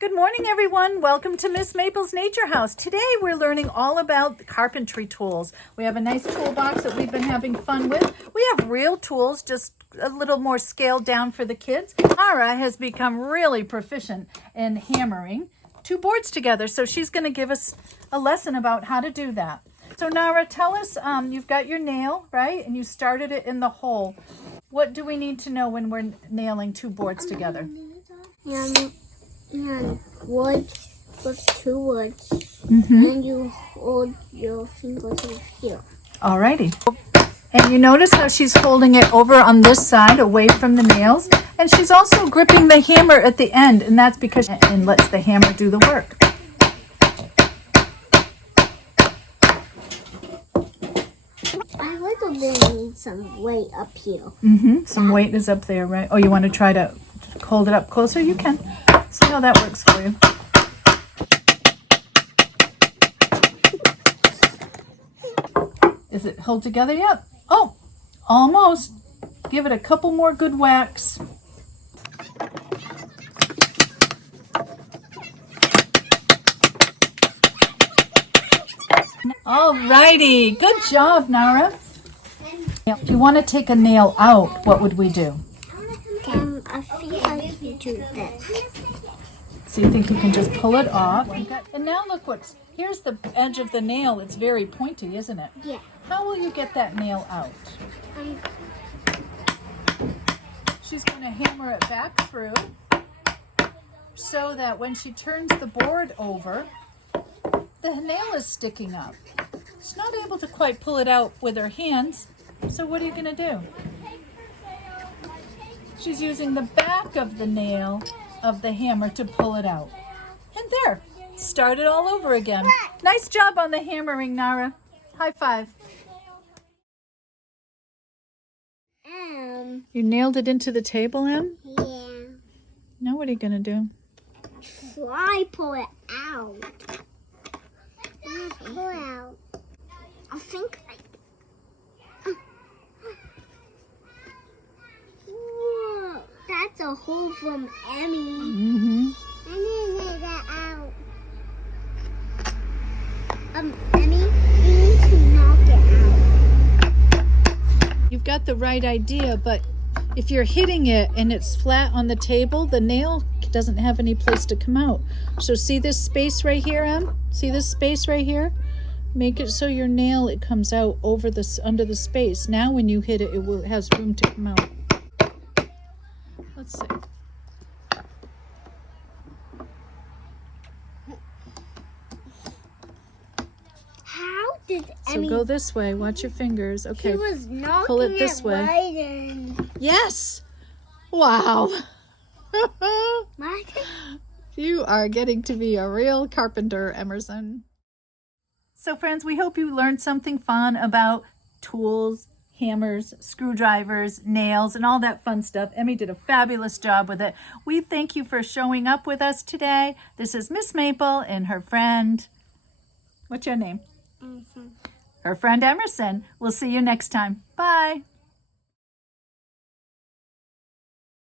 Good morning, everyone. Welcome to Miss Maple's Nature House. Today we're learning all about carpentry tools. We have a nice toolbox that we've been having fun with. We have real tools, just a little more scaled down for the kids. Nara has become really proficient in hammering two boards together, so she's going to give us a lesson about how to do that. So Nara, tell us, you've got your nail, right? And you started it in the hole. What do we need to know when we're nailing two boards together? And wood with two woods, and you hold your fingers over here. Alrighty. And you notice how she's holding it over on this side away from the nails, and she's also gripping the hammer at the end, and that's because it lets the hammer do the work. I little bit need some weight up here. Some weight is up there, right? Oh, you want to try to hold it up closer? You can. See how that works for you. Is it held together yet? Oh, almost. Give it a couple more good whacks. Alrighty, good job, Nara. If you want to take a nail out, what would we do? I think I can do this. So you think you can just pull it off? And now look here's the edge of the nail. It's very pointy, isn't it? Yeah. How will you get that nail out? She's going to hammer it back through so that when she turns the board over, the nail is sticking up. She's not able to quite pull it out with her hands. So what are you going to do? She's using the back of the nail of the hammer to pull it out. And there, start it all over again. Nice job on the hammering, Nara. High five. You nailed it into the table, Em? Yeah. Now what are you going to do? Try pull it out. Pull out. I think Whoa, that's a hole from Emmy. I need to get that out. Emmy, you need to knock it out. You've got the right idea, but if you're hitting it and it's flat on the table, the nail doesn't have any place to come out. So see this space right here, Em? See this space right here? Make it so your nail, it comes out over this, under the space. Now when you hit it, it has room to come out. Let's see. How did So Emmy? go this way. Watch your fingers. Okay. He was knocking Pull it this way. right in. Yes. Wow. My You are getting to be a real carpenter, Emerson. So friends, we hope you learned something fun about tools, hammers, screwdrivers, nails, and all that fun stuff. Emmy did a fabulous job with it. We thank you for showing up with us today. This is Miss Maple and her friend, what's your name? Emerson. Her friend Emerson. We'll see you next time. Bye.